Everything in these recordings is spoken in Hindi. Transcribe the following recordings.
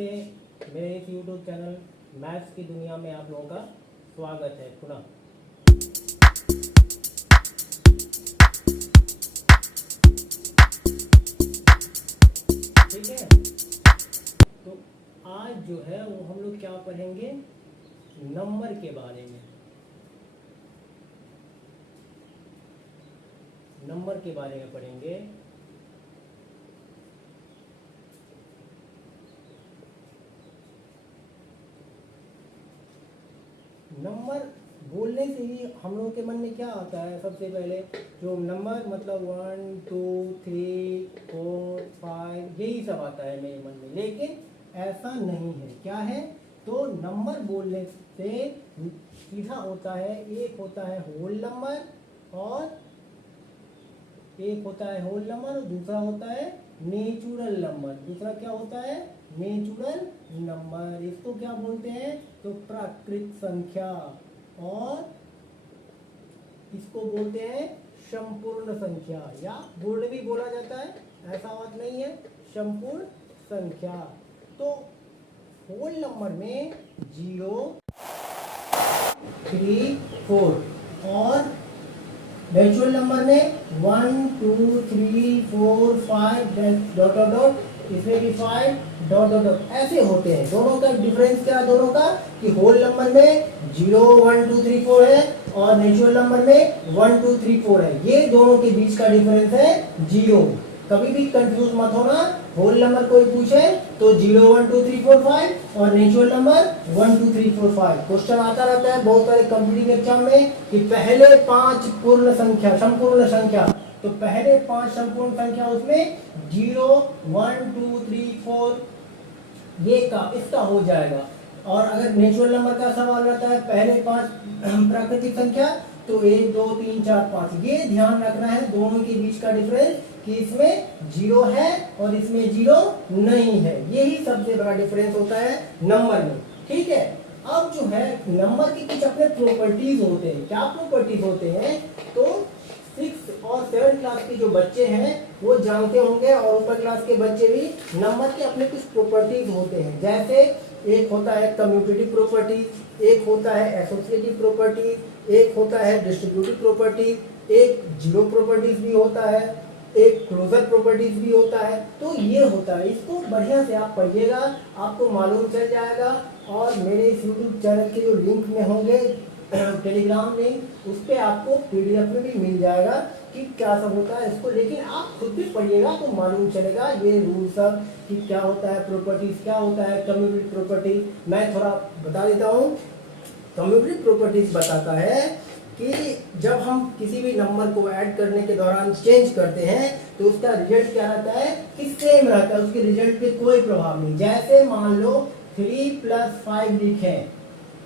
से मेरे इस YouTube चैनल मैथ्स की दुनिया में आप लोगों का स्वागत है पुनः। ठीक है, तो आज जो है वो हम लोग क्या पढ़ेंगे, नंबर के बारे में। नंबर के बारे में पढ़ेंगे। नंबर बोलने से ही हम लोगों के मन में क्या आता है, सबसे पहले जो नंबर मतलब 1 2 3 4 5 यही सब आता है मेरे मन में, लेकिन ऐसा नहीं है। क्या है, तो नंबर बोलने से सीधा होता है, एक होता है होल नंबर और दूसरा होता है नेचुरल नंबर। दूसरा क्या होता है, नेचुरल नंबर। इसको क्या बोलते हैं, तो प्राकृत संख्या, और इसको बोलते हैं संपूर्ण संख्या, या गुण भी बोला जाता है, ऐसा बात नहीं है, संपूर्ण संख्या। तो होल नंबर में 0 3 4 और नेचुरल नंबर में 1 2 3 4 5 डॉट डॉट डॉट, इसमें भी 5 डॉट डॉट डॉट, ऐसे होते हैं। दोनों का डिफरेंस क्या है, दोनों का, कि होल नंबर में 0 1 2 3 4 है और नेचुरल नंबर में 1 2 3 4 है। ये दोनों के बीच का डिफरेंस है 0। कभी भी कंफ्यूज मत होना, होल नंबर कोई पूछे तो 0 1 2 3 4 5 और नेचुरल नंबर 1 2 3 4 5। क्वेश्चन आता रहता है बहुत सारे कॉम्पिटिटिव एग्जाम में कि पहले 5 पूर्ण संख्या, संपूर्ण संख्या, तो पहले 5 संपूर्ण संख्या, उसमें 0 1 2 3 4 ये का इसका हो जाएगा। और अगर नेचुरल नंबर का सवाल रहता है पहले 5 प्राकृतिक संख्या, तो 1 2 3 4 5, ये ध्यान रखना है दोनों के बीच का डिफरेंस, कि इसमें 0 है और इसमें 0 नहीं है। यही सबसे बड़ा डिफरेंस होता है नंबर में। ठीक है, अब जो है नंबर के कुछ अपने प्रॉपर्टीज होते हैं। क्या प्रॉपर्टीज होते हैं, तो 6 और 7 क्लास के जो बच्चे हैं वो जानते होंगे, और ऊपर क्लास के बच्चे भी। नंबर के अपने कुछ प्रॉपर्टीज होते हैं, जैसे एक होता है कम्यूटेटिव प्रॉपर्टीज, एक होता है एसोसिएटिव प्रॉपर्टीज, एक होता है डिस्ट्रीब्यूटिव प्रॉपर्टीज, एक जीरो प्रॉपर्टीज भी होता है, एक क्लोजर प्रॉपर्टीज भी होता है। तो ये होता है, इसको बढ़िया से आप पढ़िएगा, आपको मालूम चल जाएगा। और मेरे इस YouTube चैनल के जो लिंक में होंगे टेलीग्राम लिंक, उस पर आपको PDF में भी मिल जाएगा कि क्या सब होता है इसको, लेकिन आप खुद भी पढ़िएगा तो मालूम चलेगा ये रूल सब, कि क्या होता है प्रॉपर्टीज, क्या होता है कम्यूटेटिव प्रॉपर्टीज। मैं थोड़ा बता देता हूँ। कम्यूटेटिव प्रॉपर्टीज बताता है कि जब हम किसी भी नंबर को ऐड करने के दौरान चेंज करते हैं तो उसका रिजल्ट क्या रहता है, कि सेम रहता है, उसके रिजल्ट पे कोई प्रभाव नहीं। जैसे मान लो 3 + 5 लिखें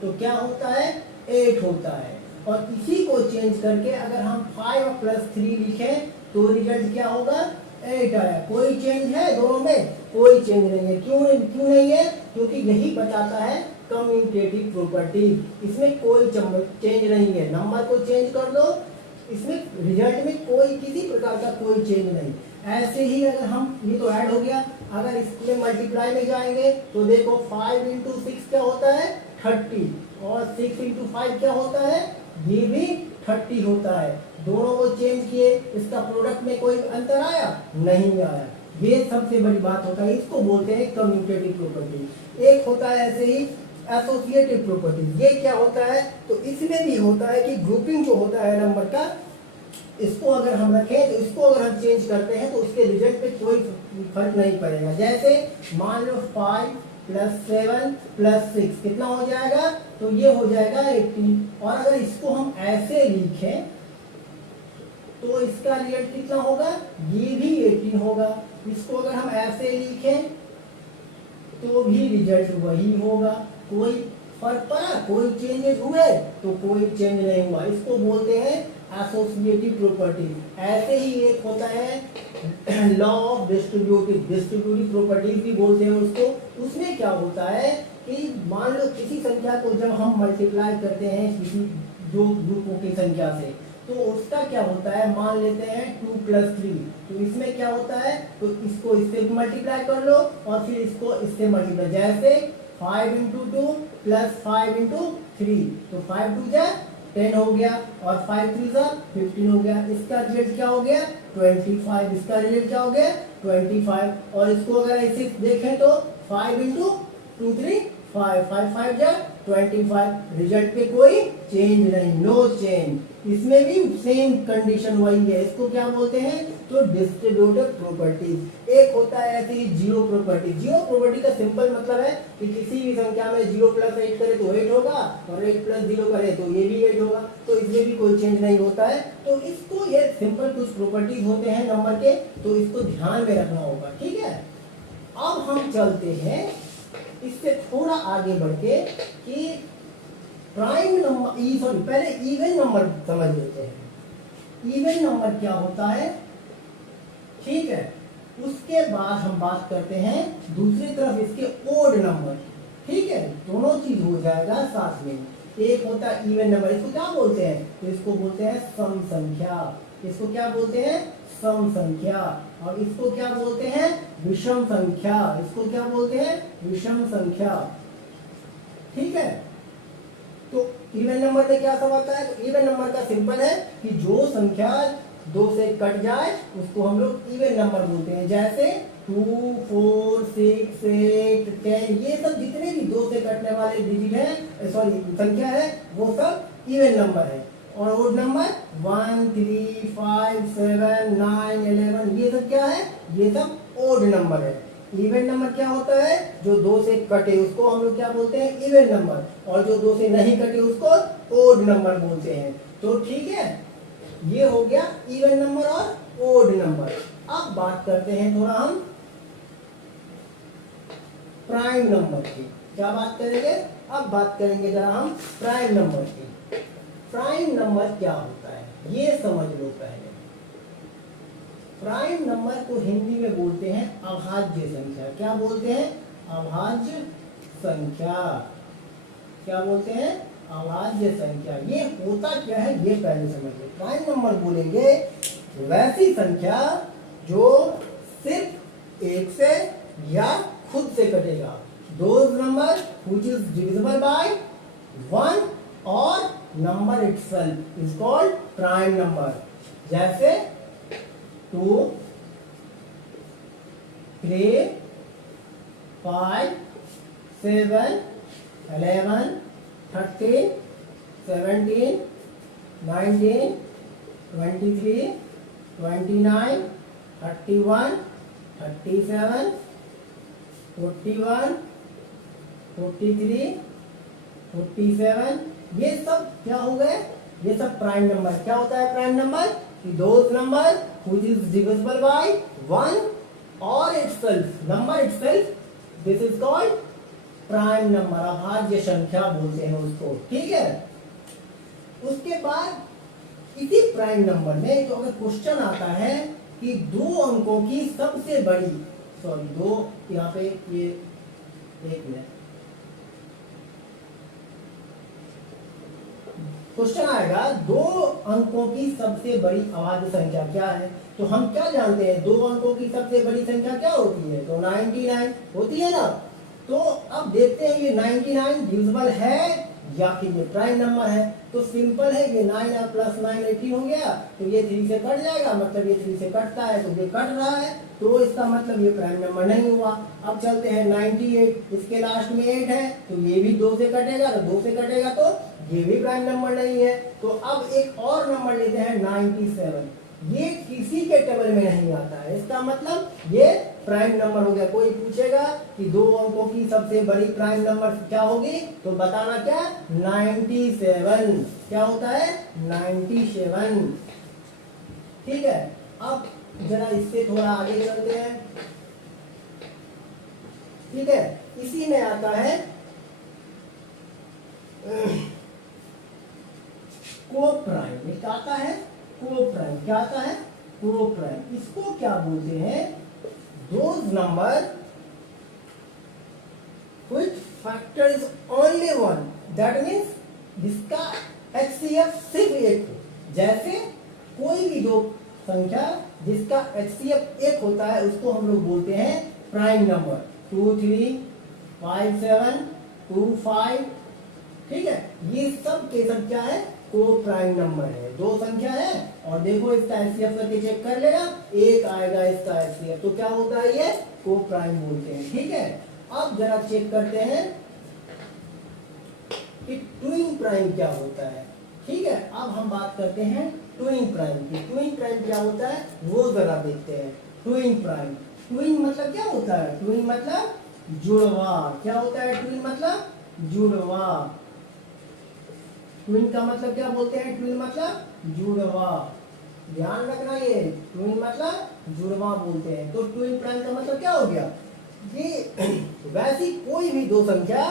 तो क्या होता है, 8 होता है। और इसी को चेंज करके अगर हम 5 + 3 लिखें तो रिजल्ट क्या होगा, 8 आया। कोई चेंज है दोनों में, कोई चेंज नहीं है। क्यों नहीं है, क्योंकि यही बताता है कम्यूटेटिव प्रॉपर्टी। इसमें कोई चेंज नहीं है, नंबर को चेंज कर दो, इसमें रिजल्ट में कोई किसी प्रकार का कोई चेंज नहीं। ऐसे ही अगर हम, ये तो ऐड हो गया, अगर इसमें मल्टीप्लाई में जाएंगे तो देखो 5 × 6 क्या होता है, 30, और 6 × 5 क्या होता है, ये भी 30 होता है। दोनों को चेंज किए, इसका प्रोडक्ट में कोई अंतर आया, नहीं आया। ये सबसे बड़ी बात होता है, इसको बोलते हैं कम्यूटेटिव प्रॉपर्टी। एक होता है ऐसे ही एसोसिएटिव प्रॉपर्टी। ये क्या होता है, तो इसमें भी होता है कि ग्रुपिंग जो होता है नंबर का, इसको अगर हम रखें तो इसको अगर हम चेंज करते हैं तो उसके रिजल्ट पे कोई फर्क नहीं पड़ेगा। जैसे मान लो 5 + 7 + 6 कितना हो जाएगा, तो ये हो जाएगा 18। और अगर इसको हम ऐसे लिखें तो इसका रिजल्ट कितना होगा, ये भी 18 होगा। इसको अगर हम ऐसे लिखें तो भी रिजल्ट वही होगा। कोई फर्क पड़ा, कोई चेंजेस हुए, तो कोई चेंज नहीं हुआ। इसको बोलते हैं एसोसिएटिव प्रॉपर्टी। ऐसे ही एक होता है लॉ ऑफ डिस्ट्रीब्यूटिव प्रॉपर्टीज भी बोलते हैं उसको। उसमें क्या होता है कि मान लो किसी संख्या को जब हम मल्टीप्लाई करते हैं किसी दो ग्रुपों की संख्या से, तो उसका क्या होता है, मान लेते हैं 2 + 3, तो इसमें क्या होता है, तो इसको इससे मल्टीप्लाई कर लो और फिर इसको इससे मल्टीप्लाई, जैसे 5 × 2 + 5 × 3, तो 5 2 जा 10 हो गया और 5 3 जा 15 हो गया। इसका रिजल्ट क्या हो गया 25, इसका रिजल्ट क्या हो गया 25। और इसको अगर ऐसे देखें तो 5 × 2 3 5 5 5 जा 25, रिजल्ट पे कोई चेंज नहीं, नो चेंज। इसमें भी सेम कंडीशन वही है। इसको क्या बोलते हैं, तो डिस्ट्रीब्यूटिव प्रॉपर्टीज। एक होता है ऐसे ही जीरो प्रॉपर्टी। जीरो प्रॉपर्टी का सिंपल मतलब है कि किसी भी संख्या में 0 + 8 करे तो 8 होगा और 8 + 0 करे तो ये भी 8 होगा, तो इसमें भी कोई चेंज नहीं होता है। तो इसको, ये सिंपल कुछ प्रॉपर्टीज होते हैं नंबर के, तो इसको ध्यान में रखना होगा, ठीक है। अब हम चलते हैं इससे थोड़ा आगे बढ़ के कि प्राइम नंबर, सॉरी पहले इवन नंबर समझ लेते हैं। इवन नंबर क्या होता है, ठीक है। उसके बाद हम बात करते हैं दूसरी तरफ इसके ओड नंबर, ठीक है। दोनों चीज हो जाएगा साथ में। एक होता है इवन नंबर, इसको क्या बोलते हैं, तो इसको बोलते हैं सम संख्या। इसको क्या बोलते हैं, सम संख्या। और इसको क्या बोलते हैं, विषम संख्या। इसको क्या बोलते हैं, विषम संख्या, ठीक है। तो इवन नंबर में क्या सब आता है, तो इवन नंबर का सिंपल है कि जो संख्या 2 से कट जाए उसको हम लोग इवन नंबर बोलते हैं। जैसे 2 4 6 8 10, ये सब जितने भी 2 से कटने वाले डिजिट है, सॉरी संख्या है, वो सब इवन नंबर है। और ओड नंबर 1 3 5 7 9 11, ये सब क्या है, ये सब ओड नंबर है। इवन नंबर क्या होता है, जो 2 से कटे उसको हम लोग क्या बोलते हैं, इवन नंबर। और जो 2 से नहीं कटे उसको ओड नंबर बोलते हैं। तो ठीक है, ये हो गया इवन नंबर और ओड नंबर। अब बात करते हैं थोड़ा हम प्राइम नंबर की। क्या बात करेंगे, अब बात करेंगे जरा हम प्राइम नंबर की। प्राइम नंबर क्या होता है ये समझ लो पहले। प्राइम नंबर को हिंदी में बोलते हैं अभाज्य संख्या। क्या बोलते हैं, अभाज्य संख्या। क्या बोलते हैं, अभाज्य संख्या। ये होता क्या है ये पहले समझिए। प्राइम नंबर बोलेंगे वैसी संख्या जो सिर्फ एक से या खुद से कटेगा। Those number which is divisible by 1 और number itself is called prime number. जैसे 2 3 5 7 11 13 17 19 23 29 31 37 41 43 47, ये सब क्या हो गए, ये सब प्राइम नंबर। क्या होता है prime number, those number which is divisible by 1 और itself, number itself, this is called prime number. अभाज्य संख्या बोलते हैं उसको, ठीक है। उसके बाद इसी प्राइम नंबर में तो अगर क्वेश्चन आता है कि 2 अंकों की सबसे बड़ी, सॉरी 2 यहाँ पे ये एक मिनट, क्वेश्चन आएगा 2 अंकों की सबसे बड़ी अभाज्य संख्या क्या है। तो हम क्या जानते हैं 2 अंकों की सबसे बड़ी संख्या क्या होती है, तो 99 होती है ना। तो अब देखते हैं ये 99 डिविजिबल है या फिर ये प्राइम नंबर है। तो सिंपल है, ये 9 + 9 18 हो गया, तो ये 3 से कट जाएगा, मतलब ये 3 से कटता है तो ये कट रहा है, तो इसका मतलब ये प्राइम नंबर नहीं हुआ। अब चलते हैं 98, इसके लास्ट में 8 है, तो ये भी 2 से कटेगा, तो 2 से कटेगा तो ये भी प्राइम नंबर नहीं है। तो अब एक और नंबर लेते हैं 97, ये किसी के टेबल में नहीं आता है, इसका मतलब ये प्राइम नंबर हो गया। कोई पूछेगा कि 2 अंकों की सबसे बड़ी प्राइम नंबर क्या होगी, तो बताना क्या, 97। क्या होता है 97, ठीक है। अब जरा इससे थोड़ा आगे चलते हैं, ठीक है। इसी में आता है को प्राइम, एक आता है को प्राइम। क्या आता है, को प्राइम। इसको क्या बोलते हैं, those number which factor is only 1, that means जिसका HCF सिर्फ 1 हो, जैसे कोई भी दो संख्या जिसका HCF एक होता है उसको हम लोग बोलते हैं प्राइम नंबर। 2 3 5 7 2 5, ठीक है, ये सब के सब क्या है, को प्राइम नंबर है। दो संख्या है और देखो इसका HCF करके चेक कर लेना, एक आएगा इसका HCF, तो क्या होता है, ये को प्राइम बोलते हैं। ठीक है, अब जरा चेक करते हैं कि ट्विन प्राइम क्या होता है। ठीक है, अब हम बात करते हैं ट्विन प्राइम की। ट्विन प्राइम क्या होता है वो जरा देखते हैं। ट्विन प्राइम, ट्विन मतलब क्या होता है, ट्विन मतलब जुड़वा। क्या होता है ट्विन मतलब, जुड़वा। ट्विन का मतलब क्या बोलते हैं, ट्विन मतलब जुड़वा, ध्यान रखना, ये ट्विन मतलब जुड़वा बोलते हैं। तो ट्विन प्राइम का मतलब क्या हो गया, ये वैसी कोई भी दो संख्या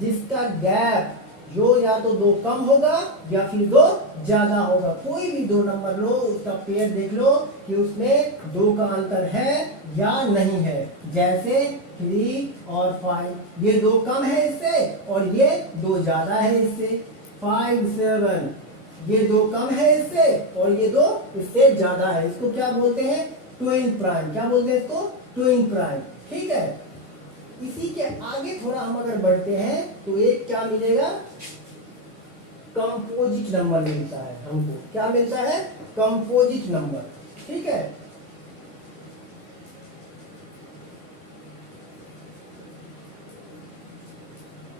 जिसका गैप जो या तो दो कम होगा या फिर दो ज्यादा होगा। कोई भी दो नंबर लो, उसका पेयर देख लो कि उसमें दो का अंतर है या नहीं है। जैसे 3 और 5, ये दो कम है इससे और ये दो ज्यादा है इससे। 5 7, ये दो कम है इससे और ये दो इससे ज्यादा है। इसको क्या बोलते हैं, ट्विन प्राइम। क्या बोलते हैं इसको, ट्विन प्राइम। ठीक है, इसी के आगे थोड़ा हम अगर बढ़ते हैं तो एक क्या मिलेगा, कंपोजिट नंबर मिलता है हमको। क्या मिलता है, कंपोजिट नंबर। ठीक है,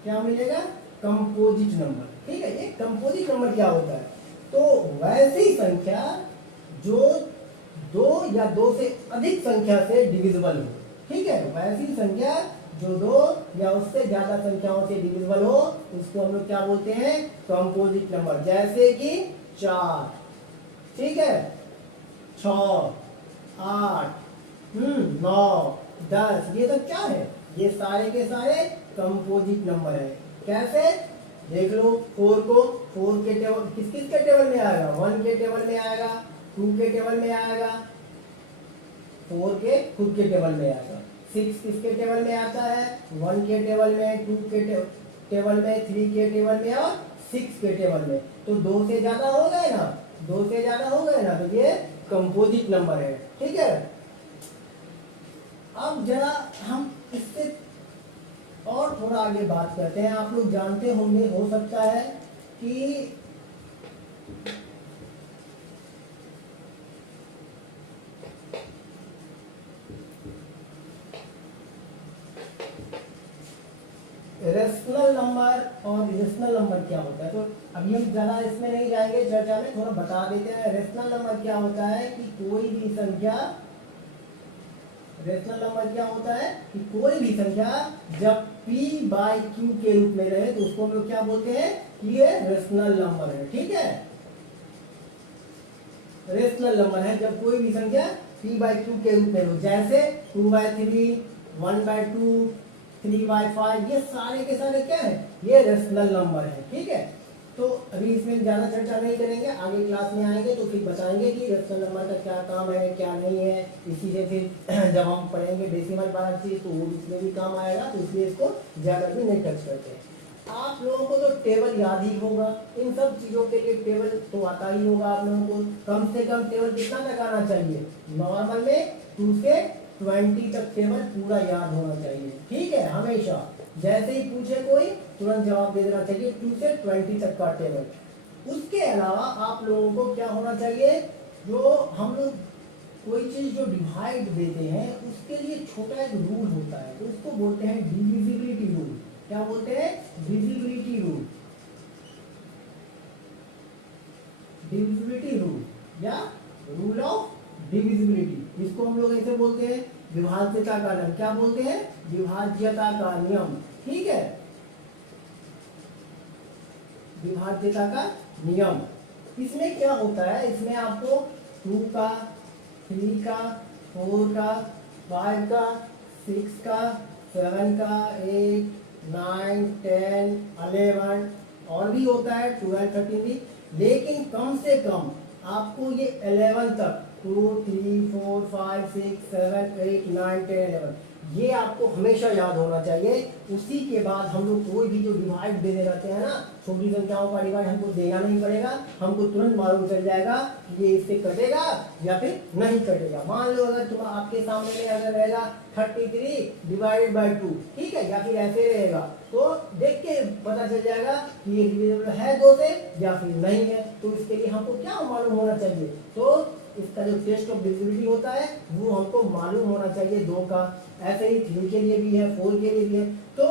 क्या मिलेगा, कंपोजिट नंबर। ठीक है, ये कंपोजिट नंबर क्या होता है, तो वैसी संख्या जो दो या दो से अधिक संख्या से डिविजिबल हो। ठीक है, वैसी संख्या जो दो या उससे ज्यादा संख्याओं से डिविजिबल हो उसको हम लोग क्या बोलते हैं, कंपोजिट नंबर। जैसे कि 4, ठीक है, 6 8 9 10, ये सब क्या है, ये सारे के सारे कंपोजिट नंबर है। कैसे, देख लो 4 को, 4 के टेबल किस किस के टेबल में आएगा, 1 के टेबल में आएगा, 2 के टेबल में आएगा, 4 के खुद के टेबल में आएगा। 6 किसके टेबल में आता है, 1 के टेबल में, 2 के टेबल में, 3 के टेबल में और 6 के टेबल में। तो 2 से ज्यादा हो गए ना, 2 से ज्यादा हो गए ना, तो ये कंपोजिट नंबर है। ठीक है, अब जरा हम इससे और थोड़ा आगे बात करते हैं। आप लोग जानते होंगे, हो सकता है कि रेशनल नंबर और इरेशनल नंबर क्या होता है। तो अभी हम ज़्यादा इसमें नहीं जाएंगे चर्चा में, थोड़ा बता देते हैं। रेशनल नंबर क्या होता है कि कोई भी संख्या, रेशनल नंबर क्या होता है कि कोई भी संख्या जब p/q के रूप में रहे तो उसको हम लोग क्या बोलते हैं कि ये रेशनल नंबर है। ठीक है, रेशनल नंबर है जब कोई भी संख्या p/q के रूप में हो। जैसे 2/3, 1/2, 3/5, ये सारे के सारे क्या है, ये रेशनल नंबर है। ठीक है, तो अभी इसमें ज़्यादा चर्चा नहीं करेंगे, आगे क्लास में आएंगे तो फिर बताएंगे कि रेशनल नंबर का क्या काम है क्या नहीं है। इसी से फिर जब हम पढ़ेंगे डेसिमल वाला चीज़ तो वो इसमें भी काम आएगा, तो इसलिए इसको ज़्यादा भी नहीं टच करते हैं। आप लोगों को तो टेबल याद ही होगा, इन सब चीज़ों के लिए टेबल तो आता ही होगा आप लोगों को। कम से कम टेबल कितना तक आना चाहिए, नॉर्मल में 2 से 20 तक टेबल पूरा याद होना चाहिए। ठीक है, हमेशा जैसे ही पूछे कोई तुरंत जवाब दे देना चाहिए, 2 से 20 तक का टेबल। उसके अलावा आप लोगों को क्या होना चाहिए, जो हम लोग कोई चीज़ जो डिवाइड देते हैं उसके लिए छोटा एक रूल होता है, तो उसको बोलते हैं डिविजिबिलिटी रूल। क्या बोलते हैं, डिविजिबिलिटी रूल, डिविजिबिलिटी रूल या रूल ऑफ डिविजिबिलिटी। इसको हम लोग ऐसे बोलते हैं विभाज्यता का नियम। क्या बोलते हैं, विभाज्यता का नियम। ठीक है, विभाज्यता का नियम। इसमें क्या होता है, इसमें आपको 2 का, 3 का, 4 का, 5 का, 6 का, 7 का, 8 9 10 11 और भी होता है 12 13 भी, लेकिन कम से कम आपको ये 11 तक 2 3 4 5 6 7 8 9 10 11 ये आपको हमेशा याद होना चाहिए। उसी के बाद हम लोग कोई भी जो डिवाइड दे रहते हैं ना, छोटी संख्याओं का डिवाइड हमको देना नहीं पड़ेगा, हमको तुरंत मालूम चल जाएगा कि ये इससे कटेगा या फिर नहीं कटेगा। मान लो अगर तुम आपके सामने में अगर रहेगा 33 डिवाइडेड बाई 2, ठीक है, या फिर ऐसे रहेगा, तो देख के पता चल जाएगा कि ये डिविजिबल है 2 से या फिर नहीं है। तो इसके लिए हमको क्या मालूम होना चाहिए, तो इसका जो टेस्ट ऑफ डिविजिबिलिटी होता है वो हमको मालूम होना चाहिए 2 का। ऐसे ही 3 के लिए भी है, 4 के लिए भी है। तो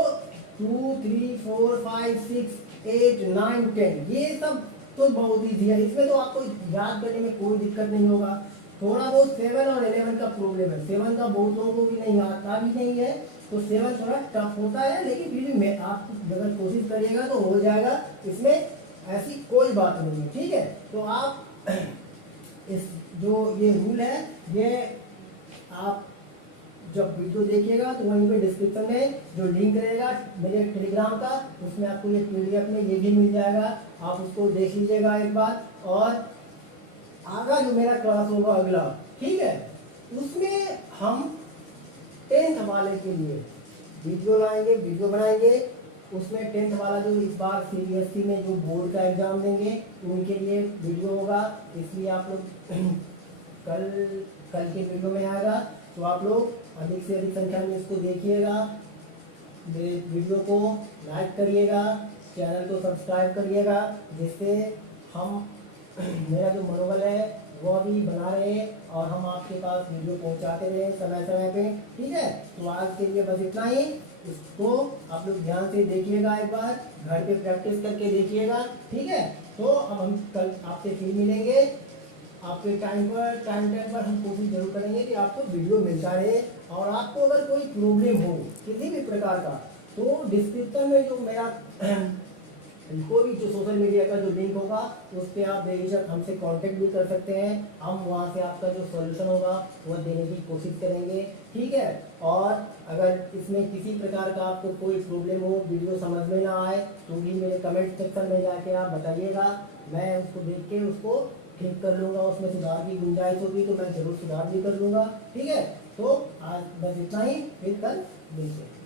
2, 3, 4, 5, 6, 8, 9, 10 ये सब तो बहुत ईजी है, इसमें तो आपको याद करने में कोई दिक्कत नहीं होगा। थोड़ा बहुत 7 और 11 का प्रॉब्लम है, 7 का बहुत लोगों को भी नहीं आता भी नहीं है, तो 7 थोड़ा टफ होता है, लेकिन फिर भी मैं आप अगर कोशिश करिएगा तो हो जाएगा, इसमें ऐसी कोई बात नहीं है, ठीक है। तो आप इस जो ये रूल है, ये आप जब वीडियो देखिएगा तो वहीं पे डिस्क्रिप्शन में जो लिंक रहेगा मेरे टेलीग्राम का, उसमें आपको ये पीडीएफ में ये भी मिल जाएगा, आप उसको देख लीजिएगा एक बार। और आगा जो मेरा क्लास होगा अगला, ठीक है, उसमें हम 10th वाले के लिए वीडियो लाएंगे, वीडियो बनाएंगे। उसमें 10th वाला जो इस बार सीबीएसई में जो बोर्ड का एग्जाम देंगे उनके लिए वीडियो होगा, इसलिए आप लोग कल के वीडियो में आएगा, तो आप लोग अधिक से अधिक संख्या में इसको देखिएगा, मेरे वीडियो को लाइक करिएगा, चैनल को सब्सक्राइब करिएगा, जिससे हम मेरा जो मनोबल है वो भी बना रहे और हम आपके पास वीडियो पहुंचाते रहे समय समय पे, ठीक है। तो आज के लिए बस इतना ही, इसको आप लोग ध्यान से देखिएगा, एक बार घर पे प्रैक्टिस करके देखिएगा, ठीक है। तो अब हम कल आपसे फिर मिलेंगे, आपके टाइम पर हम कोशिश जरूर करेंगे कि आपको वीडियो मिलता रहे। और आपको अगर कोई प्रॉब्लम हो किसी भी प्रकार का, तो डिस्क्रिप्शन में जो मेरा कोई भी जो सोशल मीडिया का जो लिंक होगा उस पर आप बेहिचक हमसे कांटेक्ट भी कर सकते हैं, हम वहाँ से आपका जो सॉल्यूशन होगा वो देने की कोशिश करेंगे, ठीक है। और अगर इसमें किसी प्रकार का आपको कोई प्रॉब्लम हो, वीडियो समझ में ना आए, तो भी मेरे कमेंट सेक्शन में जाके आप बताइएगा, मैं उसको देख के उसको ठीक कर लूँगा, उसमें सुधार की गुंजाइश होगी तो मैं ज़रूर सुधार भी कर लूँगा, ठीक है। तो आज बस इतना ही, फिर कल मिलते हैं।